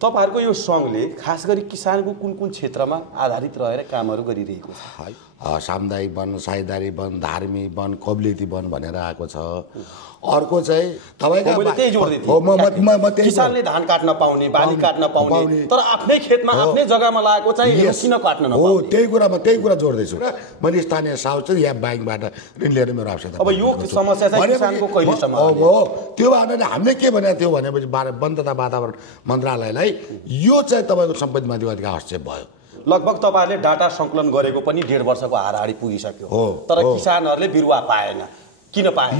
तपाईहरुको यो संघले खास गरी किसानको कुन कुन क्षेत्रमा आधारित रहेर कामहरु गरिरहेको छ? सामुदायिक वन, साझेदारी वन, धार्मिक वन, कबलियती वन भनेर आएको छ। अर्को चाहिँ तपाईको मैले त्यही जोड दिए थिए। किसानले धान काट्न पाउने, बाली काट्न पाउने, तर आफ्नै खेतमा आफ्नै जग्गामा लागेको चाहिँ किन काट्न नपाउने? हो, त्यही कुरा जोड्दै छु। मैले स्थानीय साउथ या बैंकबाट ऋण लिएर मेरो आवश्यकता। अब यो समस्या चाहिँ किसानको कहिलेसम्म हो? त्यो भनेर हामीले के भनेको थियो भनेपछि वन तथा वातावरण मन्त्रालयलाई यो चाहिँ तपाईको सम्पत्ति माथि अधिकार हस्तक्षेप भयो। लगभग तपाईहरुले डाटा संकलन गरेको पनि 1.5 वर्षको हाराहारी पुगिसक्यो, तर किसानहरुले बिरुवा पाएन। किन पाएन?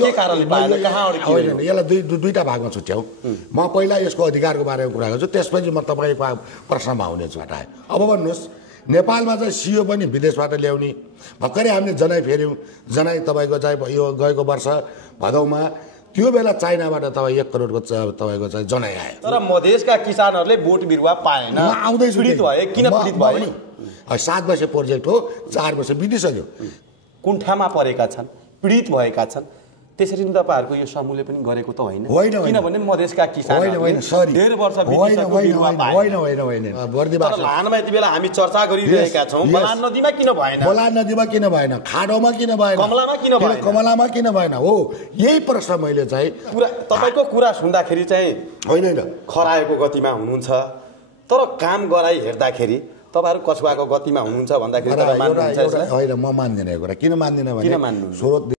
के कारणले पाएन? कहाँबाट किन? यसलाई दुईटा भागमा छुट्याउँ। म पहिला यसको अधिकारको बारेमा कुरा गर्छु, त्यसपछि म तपाईको प्रश्नमा आउनेछु। अब भन्नुहोस्, नेपालमा चाहिँ सियो पनि विदेशबाट ल्याउने। भर्खरै हामीले जनाई फेर्यौँ। जनाई तपाईको चाहिँ यो गएको वर्ष भदौमा त्यो बेला चाइनाबाट तपाईँ 1 करोडको तपाईको चाहिँ जनाई आयो। तर मधेसका किसानहरूले बोट बिरुवा पाएन। आउँदैछु पीडित भए। किन पीडित भए? 7 वर्ष प्रोजेक्ट हो, 4 वर्ष बितिसक्यो। कुण्ठामा परेका छन्, पीडित भएका छन्। त्यसरी नै तपाईहरुको यो समूहले पनि गरेको त होइन? किनभने मधेसका किसानहरूले 1.5 वर्ष बितिसक्यो बिरुवा पाएन। तर लानमा यति बेला हामी चर्चा गरिरहेका छौँ, बलान नदीमा किन भएन? बलान नदीमा किन भएन? खाडोमा किन भएन? कमलामा किन भएन? कमलामा किन भएन? हो, यही प्रश्न मैले चाहिँ तपाईको कुरा सुन्दाखेरि चाहिँ होइन खराएको गतिमा हुनुहुन्छ, तर काम गराइ हेर्दाखेरि तपाईहरु कछुवाको गतिमा हुनुहुन्छ भन्दाखेरि तपाईँ मान्नुहुन्छ? होइन, म मान्दिनँ यो कुरा। किन मान्दिनँ भने किन मान्नु? स्रोत